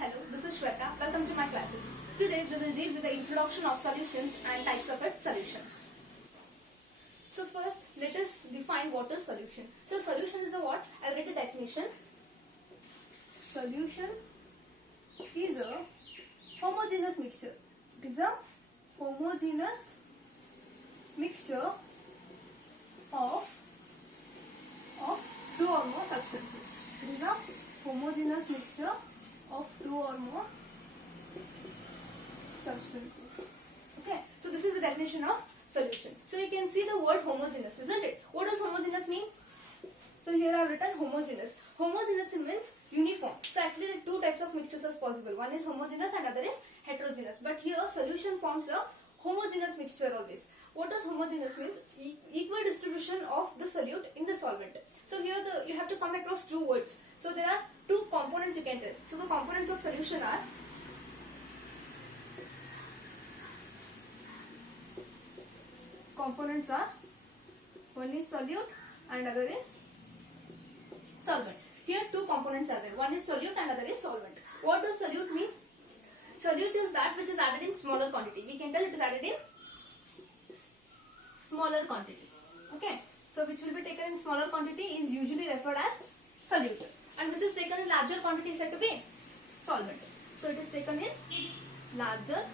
hello, this is Shweta. Welcome to my classes. Today we will deal with the introduction of solutions and types of its solutions. So first, let us define what is solution. So solution is a what? I'll read the definition. Solution is a homogeneous mixture. It is a homogeneous mixture of two or more substances. It is a homogeneous mixture of two or more substances. Okay, so this is the definition of solution. So you can see the word homogeneous, isn't it? What does homogeneous mean? So here I have written homogeneous. Homogeneous means uniform. So actually there are two types of mixtures as possible. One is homogeneous and other is heterogeneous. But here solution forms a homogeneous mixture always. What does homogeneous means? Equal distribution of the solute in the solvent. So here you have to come across two words. So there are two components you can tell. So the components of solution are one is solute and other is solvent. Here two components are there. One is solute and other is solvent. What does solute mean? Solute is that which is added in smaller quantity. We can tell it is added in smaller quantity. Okay. So which will be taken in smaller quantity is usually referred as solute, and which is taken in larger quantity is said to be solvent. So it is taken in larger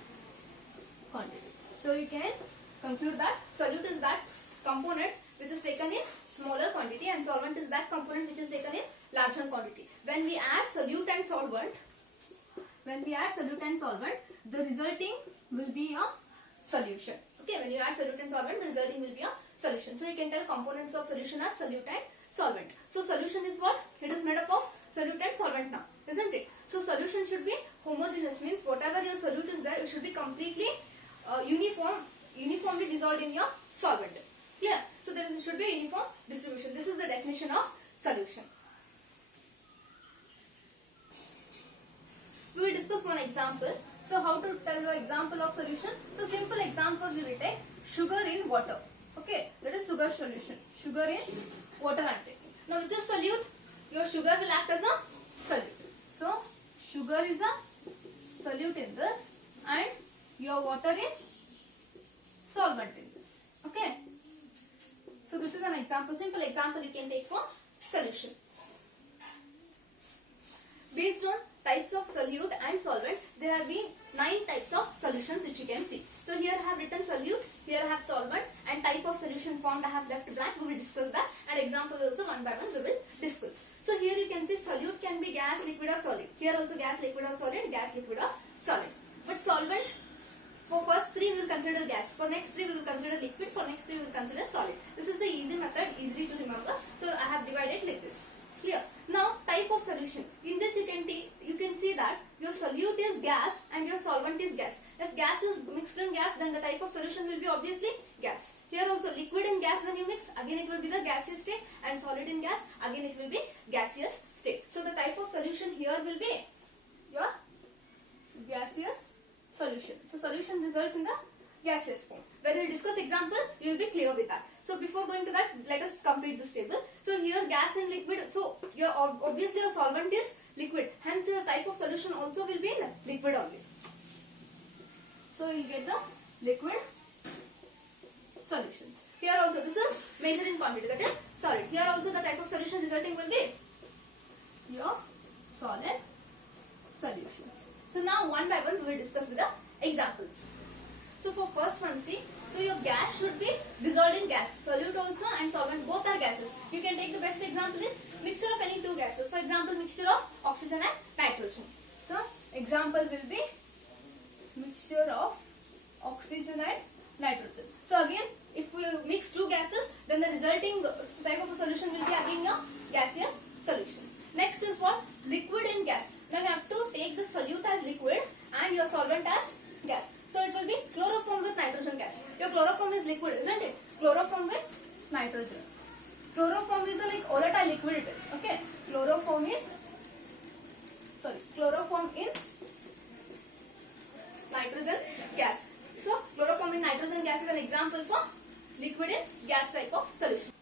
quantity. So you can conclude that solute is that component which is taken in smaller quantity and solvent is that component which is taken in larger quantity. When we add solute and solvent, the resulting will be a solution. Okay, when you add solute and solvent, the resulting will be a solution. So you can tell components of solution are solute and solvent. So solution is what? It is made up of solute and solvent now, isn't it? So solution should be homogeneous, means whatever your solute is there, it should be completely uniformly dissolved in your solvent. Clear? So there should be a uniform distribution. This is the definition of solution. We will discuss one example. So how to tell the example of solution? So simple examples we will take. Sugar in water. Okay, that is sugar solution. Sugar in water I'm taking. Now which is solute? Your sugar will act as a solute. So sugar is a solute in this and your water is solvent in this. Okay. So this is an example, simple example you can take for solution. Based on types of solute and solvent, there have been 9 types of solutions which you can see. So here I have written solute, here I have solvent, and type of solution formed I have left blank. We will discuss that, and example also one by one we will discuss. So here you can see solute can be gas, liquid or solid. Here also gas, liquid or solid, gas, liquid or solid. But solvent, for first 3 we will consider gas, for next 3 we will consider liquid, for next 3 we will consider solid. This is the easy method, easy to remember. So I have divided like this. Clear? Now type of solution. In this you can see that your solute is gas and your solvent is gas. If gas is mixed in gas, then the type of solution will be obviously gas. Here also liquid and gas when you mix, again it will be the gaseous state, and solid in gas, again it will be gaseous state. So the type of solution here will be your gaseous solution. So solution results in the gaseous form. When we discuss example, you will be clear with that. So before going to that, let us complete this table. So here gas and liquid. So your obviously your solvent is liquid. Hence your type of solution also will be in liquid only. So you get the liquid solutions. Here also this is measured in quantity, that is solid. Here also the type of solution resulting will be your solid solutions. So now one by one we will discuss with the examples. So for first one, see, so your gas should be dissolved in gas. Solute also and solvent both are gases. You can take the best example is mixture of any two gases. For example, mixture of oxygen and nitrogen. So example will be mixture of oxygen and nitrogen. So again, if we mix two gases, then the resulting type of a solution will be again your gaseous solution. Next is what? Liquid in gas. Now you have to take the solute as liquid and your solvent as gas. So it will be chloroform with nitrogen gas. Your chloroform is liquid, isn't it? Chloroform with nitrogen. Chloroform is a like volatile liquid it is. Okay. Chloroform in nitrogen gas. So chloroform in nitrogen gas is an example for liquid in gas type of solution.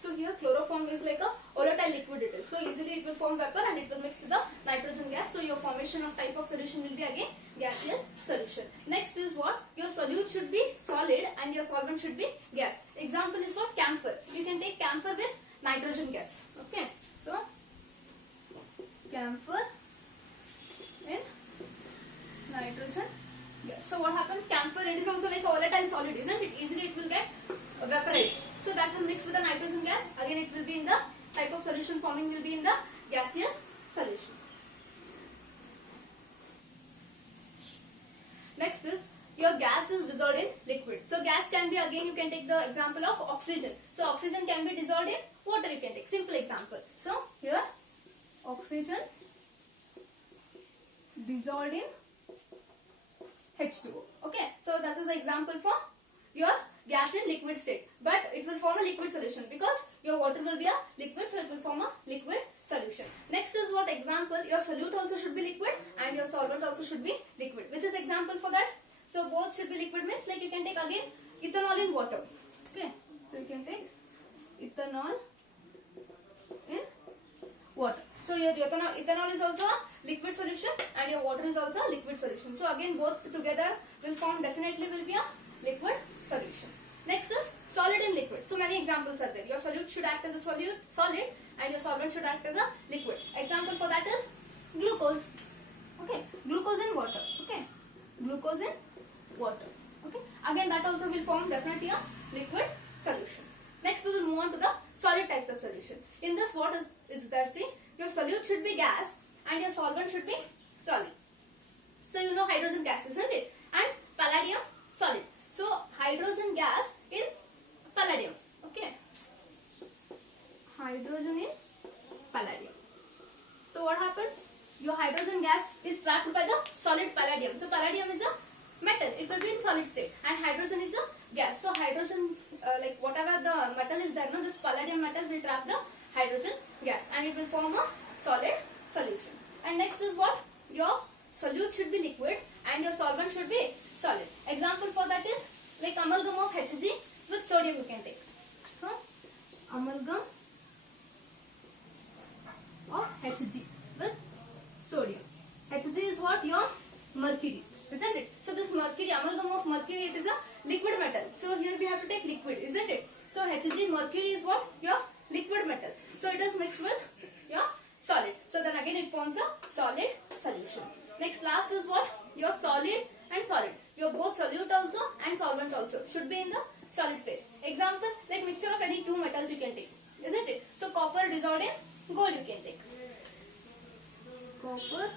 So here chloroform is like a volatile liquid it is. So easily it will form vapor and it will mix to the nitrogen gas. So your formation combination of type of solution will be again gaseous solution. Next is what? Your solute should be solid and your solvent should be gas. Example is what? Camphor. You can take camphor with nitrogen gas. Okay. So, camphor in nitrogen gas. So what happens? Camphor, it is also like a volatile solid, isn't it? Easily it will get vaporized. So that will mix with the nitrogen gas. Again it will be in the type of solution forming will be in the gaseous solution. Next is your gas is dissolved in liquid. So gas can be, again you can take the example of oxygen. So oxygen can be dissolved in water, you can take. Simple example. So here oxygen dissolved in H2O. Okay. So this is the example for your gas in liquid state. But it will form a liquid solution because your water will be a liquid, so it will form a liquid solution. Next is what example? Your solute also should be liquid and your solvent also should be liquid. Which is example for that? So both should be liquid means like you can take again ethanol in water. Okay. So you can take ethanol in water. So your ethanol is also a liquid solution and your water is also a liquid solution. So again both together will form, definitely will be a liquid solution. Next is solid and liquid. So many examples are there. Your solute should act as a solid and your solvent should act as a liquid. Example for that is glucose. Okay, glucose in water. Okay, glucose in water. Okay, again that also will form definitely a liquid solution. Next we will move on to the solid types of solution. In this what is there? See, your solute should be gas and your solvent should be solid. So you know hydrogen gas, isn't it? And palladium solid. So hydrogen gas in palladium. Okay, hydrogen in palladium. So what happens? Your hydrogen gas is trapped by the solid palladium. So palladium is a metal, it will be in solid state, and hydrogen is a gas. So hydrogen, like whatever the metal is there, no, this palladium metal will trap the hydrogen gas and it will form a solid solution. And next is what? Your solute should be liquid and your solvent should be solid. Example for that is like amalgam of Hg with sodium you can take. So amalgam of Hg with sodium. Hg is what? Your mercury, isn't it? So this mercury, amalgam of mercury, it is a liquid metal. So here we have to take liquid, isn't it? So Hg, mercury is what? Your liquid metal. So it is mixed with your solid. So then again it forms a solid solution. Next last is what? Your solid and solid. Your both solute also and solvent also should be in the solid phase. Example like mixture of any two metals you can take, isn't it? So copper dissolved in gold you can take. Copper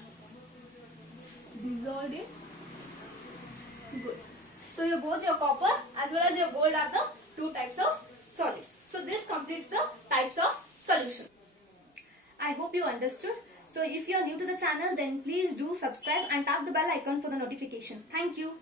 dissolved in gold. So your both your copper as well as your gold are the two types of solids. So this completes the types of solution. I hope you understood. So if you are new to the channel, then please do subscribe and tap the bell icon for the notification. Thank you.